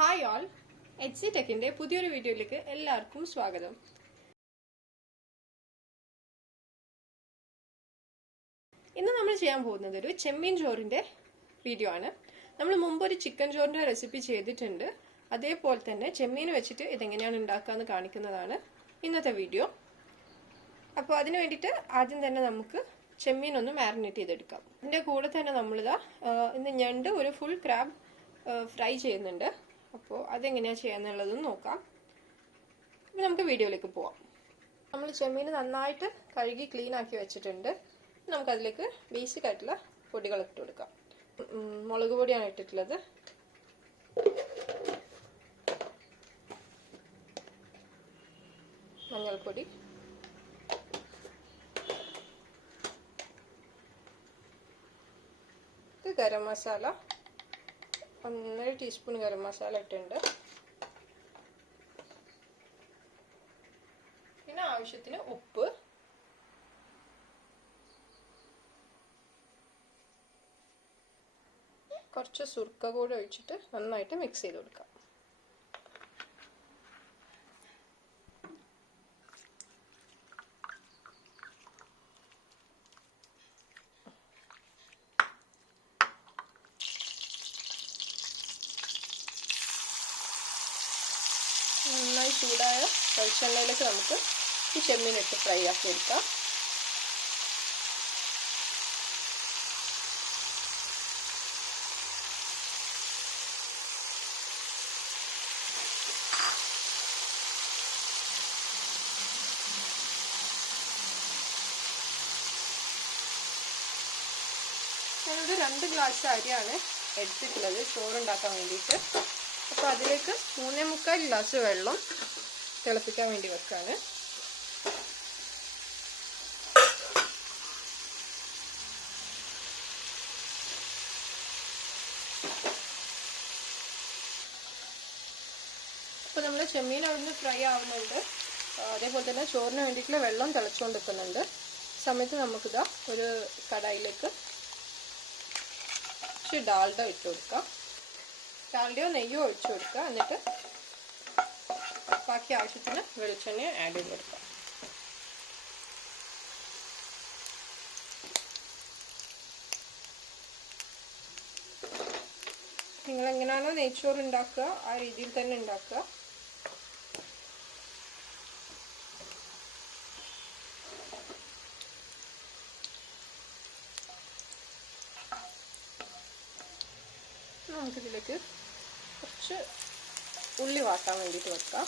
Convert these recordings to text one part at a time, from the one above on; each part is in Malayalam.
ഹായ് ഓൾ, എച്ച് ടെക്കിന്റെ പുതിയൊരു വീഡിയോയിലേക്ക് എല്ലാവർക്കും സ്വാഗതം. ഇന്ന് നമ്മൾ ചെയ്യാൻ പോകുന്നത് ഒരു ചെമ്മീൻ ചോറിന്റെ വീഡിയോ ആണ്. നമ്മൾ മുമ്പ് ഒരു ചിക്കൻ ചോറിന്റെ റെസിപ്പി ചെയ്തിട്ടുണ്ട്. അതേപോലെ തന്നെ ചെമ്മീൻ വെച്ചിട്ട് ഇതെങ്ങനെയാണ് ഉണ്ടാക്കാന്ന് കാണിക്കുന്നതാണ് ഇന്നത്തെ വീഡിയോ. അപ്പോൾ അതിന് വേണ്ടിയിട്ട് ആദ്യം തന്നെ നമുക്ക് ചെമ്മീൻ ഒന്ന് മാരിനേറ്റ് ചെയ്തെടുക്കാം. ഇതിന്റെ കൂടെ തന്നെ നമ്മളിതാ ഇന്ന് ഞണ്ട് ഒരു ഫുൾ ക്രാബ് ഫ്രൈ ചെയ്യുന്നുണ്ട്. അപ്പോൾ അതെങ്ങനെയാണ് ചെയ്യാന്നുള്ളതും നോക്കാം. ഇനി നമുക്ക് വീഡിയോയിലേക്ക് പോവാം. നമ്മൾ ചെമ്മീൻ നന്നായിട്ട് കഴുകി ക്ലീൻ ആക്കി വെച്ചിട്ടുണ്ട്. നമുക്കതിലേക്ക് ബേസിക് ആയിട്ടുള്ള പൊടികൾ ഇട്ട് കൊടുക്കാം. മുളക് പൊടിയാണ് ഇട്ടിട്ടുള്ളത്. മഞ്ഞൾപ്പൊടി, ഗരം മസാല, 1.5 ടീസ്പൂൺ ഗരം മസാല ഇട്ടുണ്ട്. പിന്നെ ആവശ്യത്തിന് ഉപ്പ്, കുറച്ച് സുർക്ക കൂടെ ഒഴിച്ചിട്ട് നന്നായിട്ട് മിക്സ് ചെയ്ത് കൊടുക്കാം. നന്നായി ചൂടായ വെളിച്ചെണ്ണയിലേക്ക് നമുക്ക് ഈ ചെമ്മീൻ ഇട്ട് ഫ്രൈ ആക്കി എടുക്കാം. ഞാനൊരു 2 ഗ്ലാസ് അരിയാണ് എടുത്തിട്ടുള്ളത് ചോറുണ്ടാക്കാൻ വേണ്ടിയിട്ട്. അപ്പോൾ അതിലേക്ക് 3.25 ഗ്ലാസ് വെള്ളം തിളപ്പിക്കാൻ വേണ്ടി വെക്കാണ്. അപ്പോൾ നമ്മൾ ചെമ്മീൻ അവിടുന്ന് ഫ്രൈ ആവുന്നുണ്ട്. അതേപോലെ തന്നെ ചോറിന് വേണ്ടിയിട്ടുള്ള വെള്ളം തിളച്ചുകൊണ്ടിരിക്കുന്നുണ്ട്. സമയത്ത് നമുക്കിതാ ഒരു കടായിലേക്ക് കുറച്ച് ഡാൽഡ ഇട്ട് കൊടുക്കാം. ഡാൽഡയോ നെയ്യോ ഒഴിച്ചു കൊടുക്കുക. എന്നിട്ട് ബാക്കി ആവശ്യത്തിന് വെളിച്ചെണ്ണ ആഡ് ചെയ്ത് കൊടുക്കാം. നിങ്ങൾ എങ്ങനെയാണോ നെയ്ച്ചോറ് ഉണ്ടാക്കുക ആ രീതിയിൽ തന്നെ ഉണ്ടാക്കുക. നമുക്കിതിലേക്ക് കുറച്ച് ഉള്ളി വാട്ടാൻ വേണ്ടിയിട്ട് വെക്കാം.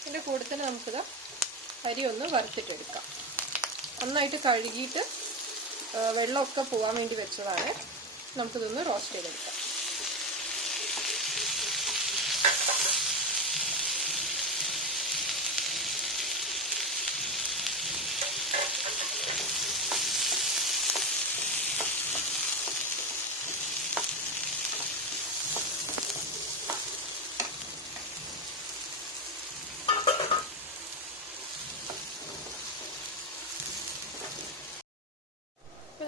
ഇതിൻ്റെ കൂടെ തന്നെ നമുക്കിത് അരി ഒന്ന് വറുത്തിട്ടെടുക്കാം. നന്നായിട്ട് കഴുകിയിട്ട് വെള്ളമൊക്കെ പോകാൻ വേണ്ടി വെച്ചതാണ്. നമുക്കിതൊന്ന് റോസ്റ്റ് ചെയ്തെടുക്കാം.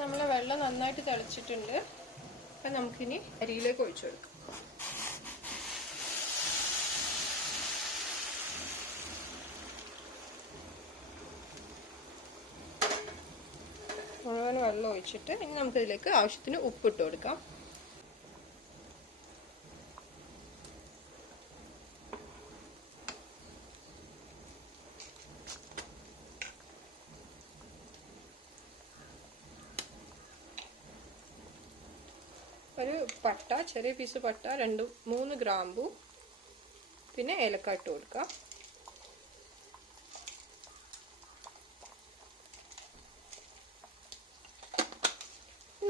നമ്മളെ വെള്ളം നന്നായിട്ട് തിളച്ചിട്ടുണ്ട്. അപ്പം നമുക്കിനി അരിയിലേക്ക് ഒഴിച്ചു കൊടുക്കാം. മുഴുവൻ വെള്ളം ഒഴിച്ചിട്ട് ഇനി നമുക്കിതിലേക്ക് ആവശ്യത്തിന് ഉപ്പിട്ട് കൊടുക്കാം. ഒരു പട്ട, ചെറിയ പീസ് പട്ട, 2-3 ഗ്രാമ്പു, പിന്നെ ഏലക്ക ഇട്ട് കൊടുക്കാം.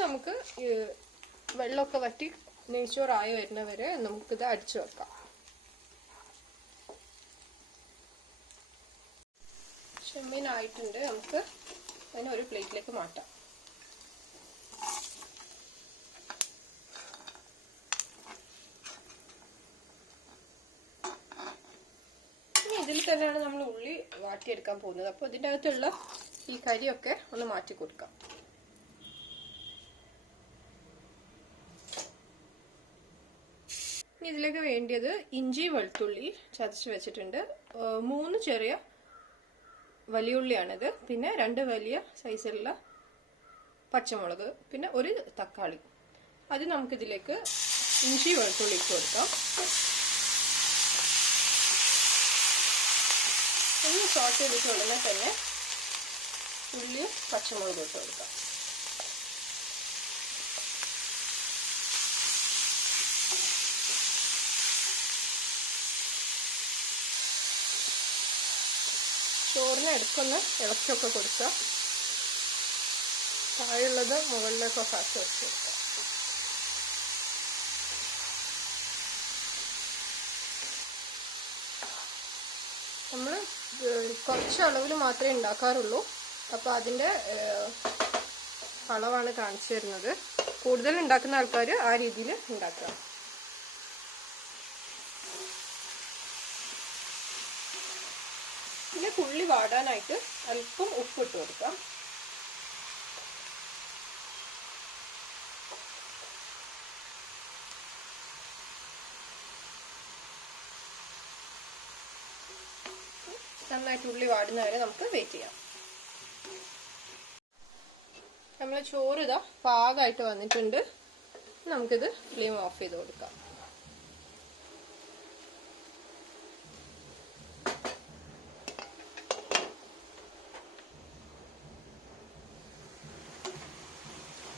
നമുക്ക് വെള്ളമൊക്കെ വറ്റി നെയ്ച്ചോറായി വരുന്നവരെ നമുക്കിത് അടിച്ചു വെക്കാം. ചെമ്മീൻ ആയിട്ടുണ്ട്. നമുക്ക് അതിനെ ഒരു പ്ലേറ്റിലേക്ക് മാറ്റാം. ഇതിൽ തന്നെയാണ് നമ്മൾ ഉള്ളി വാട്ടിയെടുക്കാൻ പോകുന്നത്. അപ്പോൾ ഇതിൻ്റെ അകത്തുള്ള ഈ കരിയൊക്കെ ഒന്ന് മാറ്റി കൊടുക്കാം. ഇനി ഇതിലേക്ക് വേണ്ടിയത് ഇഞ്ചി വെളുത്തുള്ളി ചതച്ച് വെച്ചിട്ടുണ്ട്, 3 ചെറിയ വലിയ ഉള്ളിയാണിത്, പിന്നെ 2 വലിയ സൈസിലുള്ള പച്ചമുളക്, പിന്നെ ഒരു തക്കാളി. അത് നമുക്കിതിലേക്ക് ഇഞ്ചി വെളുത്തുള്ളി ഇട്ട് കൊടുക്കാം. ഒന്ന് സോട്ട് ചെയ്തിട്ട് ഉടനെ തന്നെ ഉള്ളിയും പച്ചമുളകും ഇട്ട് കൊടുക്കാം. ചോറിന് ഇടയ്ക്കൊന്ന് ഇളക്കിയൊക്കെ കൊടുക്കുക. താഴെയുള്ളത് മുകളിലേക്കൊക്കെ ആക്കി വെച്ച് കൊടുക്കുക. നമ്മൾ കുറച്ച് അളവിൽ മാത്രമേ ഉണ്ടാക്കാറുള്ളൂ, അപ്പോൾ അതിൻ്റെ അളവാണ് കാണിച്ചു തരുന്നത്. കൂടുതൽ ഉണ്ടാക്കുന്ന ആൾക്കാർ ആ രീതിയിൽ ഉണ്ടാക്കുക. പിന്നെ ഉള്ളി വാടാനായിട്ട് അല്പം ഉപ്പിട്ട് കൊടുക്കാം. നന്നായിട്ട് ഉള്ളി വാടുന്ന വരെ നമുക്ക് വെയിറ്റ് ചെയ്യാം. നമ്മൾ ചോറ് ഇതാ പാകമായിട്ട് വന്നിട്ടുണ്ട്. നമുക്കിത് ഫ്ലെയിം ഓഫ് ചെയ്ത് കൊടുക്കാം.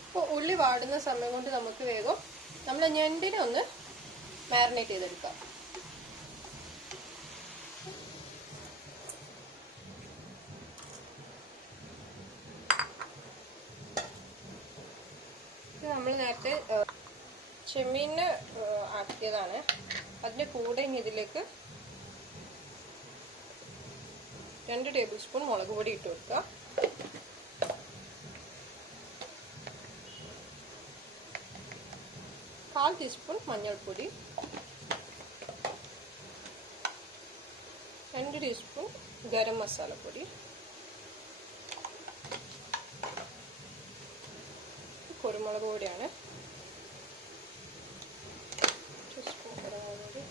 അപ്പോൾ ഉള്ളി വാടുന്ന സമയം കൊണ്ട് നമുക്ക് വേഗം നമ്മൾ ഞണ്ടിനെ ഒന്ന് മാരിനേറ്റ് ചെയ്തെടുക്കാം. നമ്മൾ നേരത്തെ ചെമ്മീന് ആക്കിയതാണ്. അതിൻ്റെ കൂടെ ഇനി ഇതിലേക്ക് 2 ടേബിൾ സ്പൂൺ മുളക് പൊടി ഇട്ട് കൊടുക്കുക. കാൽ ടീസ്പൂൺ മഞ്ഞൾപ്പൊടി, 2 ടീസ്പൂൺ ഗരം മസാലപ്പൊടി, കുരുമുളക് പൊടിയാണ്, ടീസ്പൂൺ കുരുമുളക് പൊടി,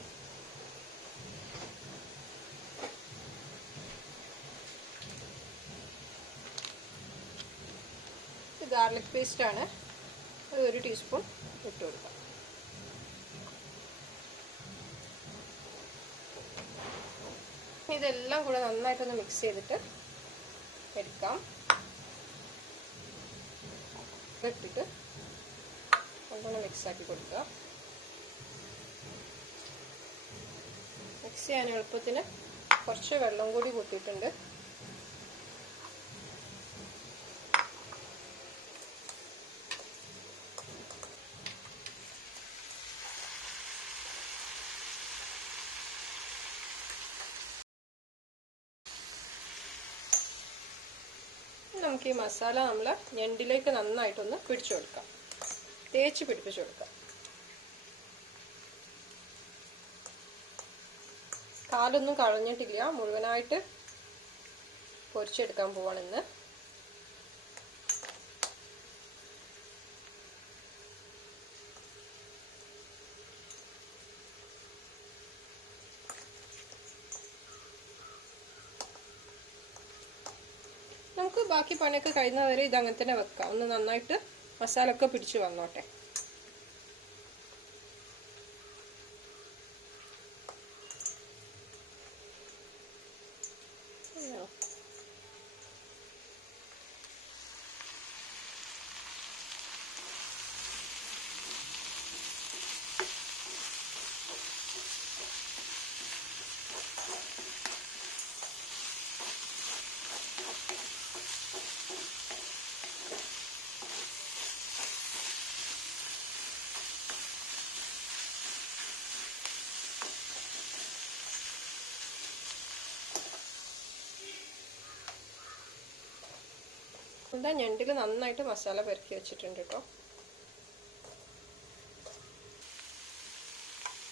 ഗാർലിക് പേസ്റ്റ് ആണ്, അത് 1 ടീസ്പൂൺ ഇട്ട് കൊടുക്കാം. ഇതെല്ലാം കൂടെ നന്നായിട്ടൊന്ന് മിക്സ് ചെയ്തിട്ട് എടുക്കാം. ഇട്ടിട്ട് നല്ലോണം മിക്സ് ആക്കി കൊടുക്കുക. മിക്സ് ചെയ്യാൻ എളുപ്പത്തിന് കുറച്ച് വെള്ളം കൂടി കൂട്ടിയിട്ടുണ്ട്. നമുക്ക് ഈ മസാല നമ്മൾ ഞണ്ടിലേക്ക് നന്നായിട്ടൊന്ന് പിടിച്ചു കൊടുക്കാം, തേച്ച് പിടിപ്പിച്ചു കൊടുക്കാം. കാലൊന്നും കളഞ്ഞിട്ടില്ല, മുഴുവനായിട്ട് പൊരിച്ചെടുക്കാൻ പോവാണെന്ന്. നമുക്ക് ബാക്കി പണിയൊക്കെ കഴിയുന്നവരെ ഇത് അങ്ങനെ തന്നെ വെക്കാം. ഒന്ന് നന്നായിട്ട് മസാല ഒക്കെ പിടിച്ചു വന്നോട്ടെ. എന്താ ഞണ്ടിൽ നന്നായിട്ട് മസാല പെരക്കി വെച്ചിട്ടുണ്ട് കേട്ടോ.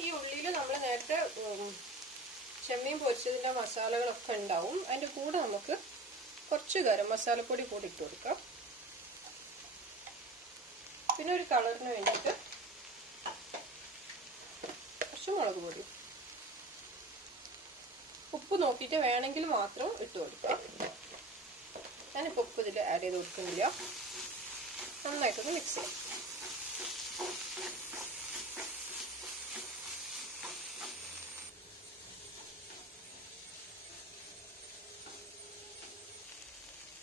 ഈ ഉള്ളിയിൽ നമ്മൾ നേരത്തെ ചെമ്മീൻ പൊരിച്ചതിൻ്റെ മസാലകളൊക്കെ ഉണ്ടാവും. അതിൻ്റെ കൂടെ നമുക്ക് കുറച്ച് ഗരം മസാലപ്പൊടി കൂടി ഇട്ട് കൊടുക്കാം. പിന്നെ ഒരു കളറിന് വേണ്ടിയിട്ട് മുളക് പൊടി. ഉപ്പ് നോക്കിയിട്ട് വേണമെങ്കിൽ മാത്രം ഇട്ട് കൊടുക്കുക. ഞാനിപ്പോൾ ഉപ്പ് ഇതിൽ ആഡ് ചെയ്ത് കൊടുക്കുന്നില്ല. നന്നായിട്ടൊന്ന് മിക്സ് ചെയ്യാം.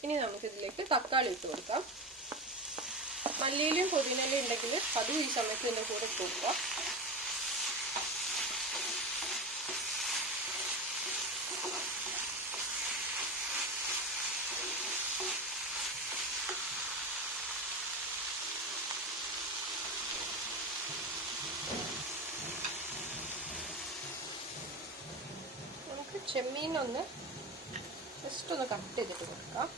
ഇനി നമുക്കിതിലേക്ക് തക്കാളി ഇട്ട് കൊടുക്കാം. മല്ലിയിലും പുതിനയിലും ഉണ്ടെങ്കിൽ അതും ഈ സമയത്ത് ഇതിൻ്റെ കൂടെ ഇട്ട് കൊടുക്കുക. നമുക്ക് ചെമ്മീനൊന്ന് ജസ്റ്റ് ഒന്ന് കട്ട് ചെയ്തിട്ട് കൊടുക്കാം.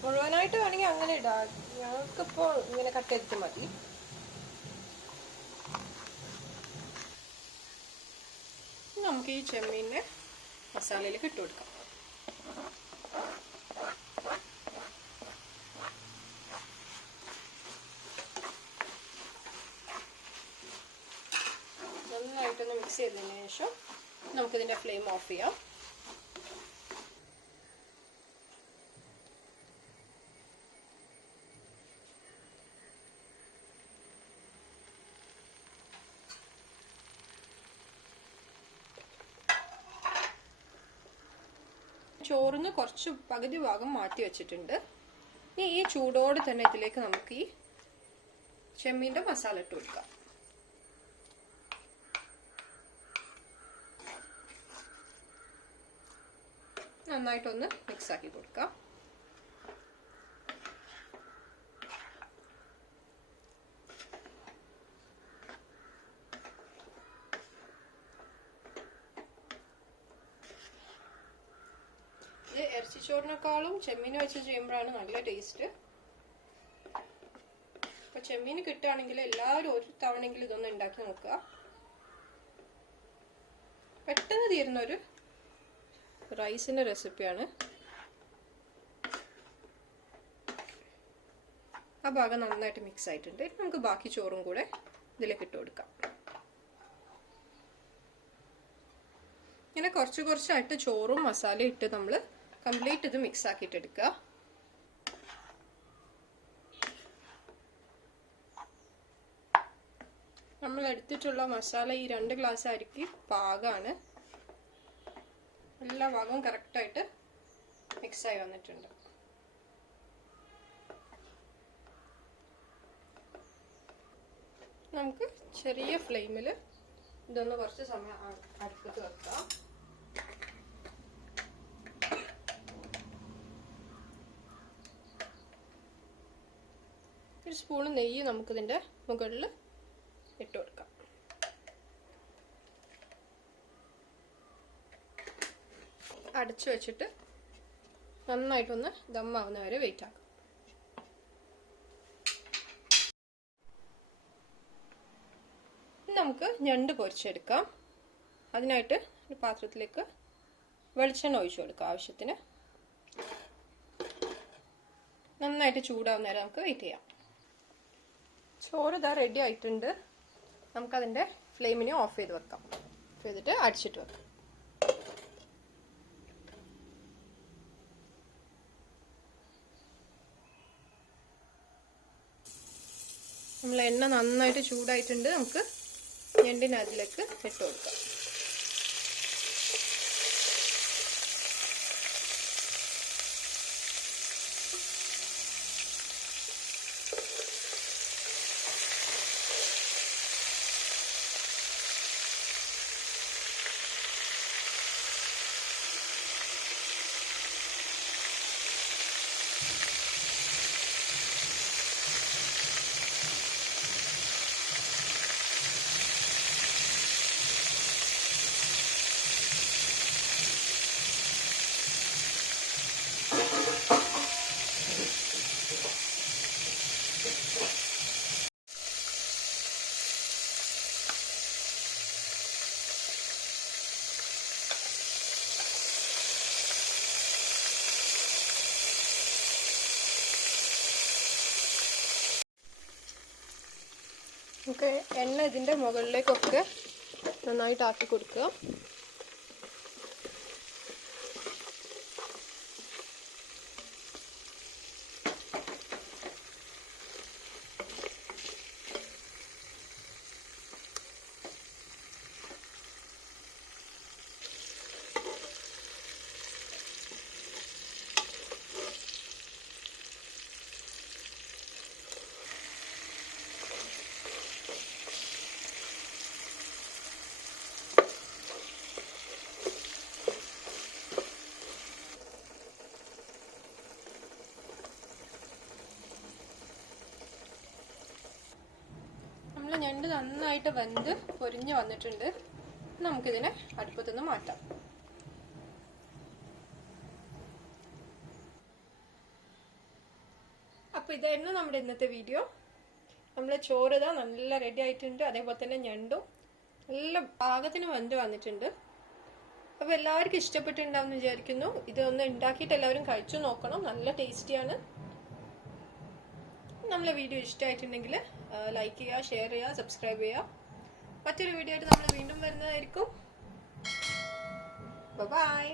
മുഴുവനായിട്ട് വേണമെങ്കിൽ അങ്ങനെ ഇടാം. ഞങ്ങൾക്കിപ്പോൾ ഇങ്ങനെ കട്ട് ചെയ്തിട്ട് മതി. നമുക്ക് ഈ ചെമ്മീനെ മസാലയിലേക്ക് ഇട്ട് കൊടുക്കാം. നന്നായിട്ടൊന്ന് മിക്സ് ചെയ്തതിന് ശേഷം നമുക്കിതിൻ്റെ ഫ്ലെയിം ഓഫ് ചെയ്യാം. ചോറിന് കുറച്ച് പകുതി ഭാഗം മാറ്റി വെച്ചിട്ടുണ്ട്. ഇനി ഈ ചൂടോടെ തന്നെ ഇതിലേക്ക് നമുക്ക് ഈ ചെമ്മീൻ്റെ മസാല ഇട്ട് കൊടുക്കാം. നന്നായിട്ടൊന്ന് മിക്സ് ആക്കി കൊടുക്കാം. ഇത് ഇറച്ചിച്ചോറിനേക്കാളും ചെമ്മീൻ വെച്ച് ചെയ്യുമ്പോഴാണ് നല്ല ടേസ്റ്റ്. അപ്പൊ ചെമ്മീൻ കിട്ടുകയാണെങ്കിൽ എല്ലാവരും ഒരു തവണയെങ്കിലും ഇതൊന്ന് ഉണ്ടാക്കി നോക്കുക. പെട്ടെന്ന് തീരുന്നൊരു റൈസിന്റെ റെസിപ്പിയാണ്. ആ ഭാഗം നന്നായിട്ട് മിക്സ് ആയിട്ടുണ്ട്. നമുക്ക് ബാക്കി ചോറും കൂടെ ഇതിലേക്ക് ഇട്ട് കൊടുക്കാം. ഇങ്ങനെ കുറച്ച് കുറച്ചായിട്ട് ചോറും മസാലയും ഇട്ട് നമ്മൾ കംപ്ലീറ്റ് ഇത് മിക്സ് ആക്കിയിട്ട് എടുക്കുക. നമ്മൾ എടുത്തിട്ടുള്ള മസാല ഈ 2 ഗ്ലാസ് അരിക്ക് പാകമാണ്. എല്ലാ ഭാഗവും കറക്റ്റായിട്ട് മിക്സായി വന്നിട്ടുണ്ട്. നമുക്ക് ചെറിയ ഫ്ലെയിമിൽ ഇതൊന്ന് കുറച്ച് സമയം അടുപ്പത്ത് വെക്കാം. ഒരു സ്പൂൺ നെയ്യ് നമുക്കിതിൻ്റെ മുകളിൽ ഇട്ട് കൊടുക്കാം. അടച്ചു വെച്ചിട്ട് നന്നായിട്ടൊന്ന് ദമ്മാവുന്ന വരെ വെയിറ്റ് ആക്കാം. നമുക്ക് ഞണ്ട് പൊരിച്ചെടുക്കാം. അതിനായിട്ട് ഒരു പാത്രത്തിലേക്ക് വെളിച്ചെണ്ണ ഒഴിച്ചു കൊടുക്കാം ആവശ്യത്തിന്. നന്നായിട്ട് ചൂടാവുന്ന വരെ നമുക്ക് വെയിറ്റ് ചെയ്യാം. ചോറ് ഇതാ റെഡി ആയിട്ടുണ്ട്. നമുക്കതിൻ്റെ ഫ്ലെയിമിനെ ഓഫ് ചെയ്ത് വെക്കാം. ഓഫ് ചെയ്തിട്ട് അടിച്ചിട്ട് വെക്കാം. നമ്മൾ എണ്ണ നന്നായിട്ട് ചൂടായിട്ടുണ്ട്. നമുക്ക് ഞണ്ടിന് അതിലേക്ക് ഇട്ട് കൊടുക്കാം. നമുക്ക് എണ്ണ ഇതിൻ്റെ മുകളിലേക്കൊക്കെ നന്നായിട്ട് ആക്കി കൊടുക്കുക. ഞണ്ട് നന്നായിട്ട് വെന്ത് പൊരിഞ്ഞ് വന്നിട്ടുണ്ട്. നമുക്കിതിനെ അടുപ്പത്തു നിന്ന് മാറ്റാം. അപ്പോൾ ഇതായിരുന്നു നമ്മുടെ ഇന്നത്തെ വീഡിയോ. നമ്മളെ ചോറ് ഇതാ നല്ല റെഡി ആയിട്ടുണ്ട്. അതേപോലെ തന്നെ ഞണ്ടും നല്ല പാകത്തിന് വെന്ത് വന്നിട്ടുണ്ട്. അപ്പോൾ എല്ലാവർക്കും ഇഷ്ടപ്പെട്ടിട്ടുണ്ടാവും എന്ന് വിചാരിക്കുന്നു. ഇതൊന്ന് ഉണ്ടാക്കിയിട്ട് എല്ലാവരും കഴിച്ചു നോക്കണം. നല്ല ടേസ്റ്റിയാണ്. നമ്മളെ വീഡിയോ ഇഷ്ടമായിട്ടുണ്ടെങ്കിൽ ലൈക്ക് ചെയ്യുക, ഷെയർ ചെയ്യുക, സബ്സ്ക്രൈബ് ചെയ്യുക. മറ്റൊരു വീഡിയോ ആയിട്ട് നമ്മൾ വീണ്ടും വരുന്നതായിരിക്കും. ബൈ.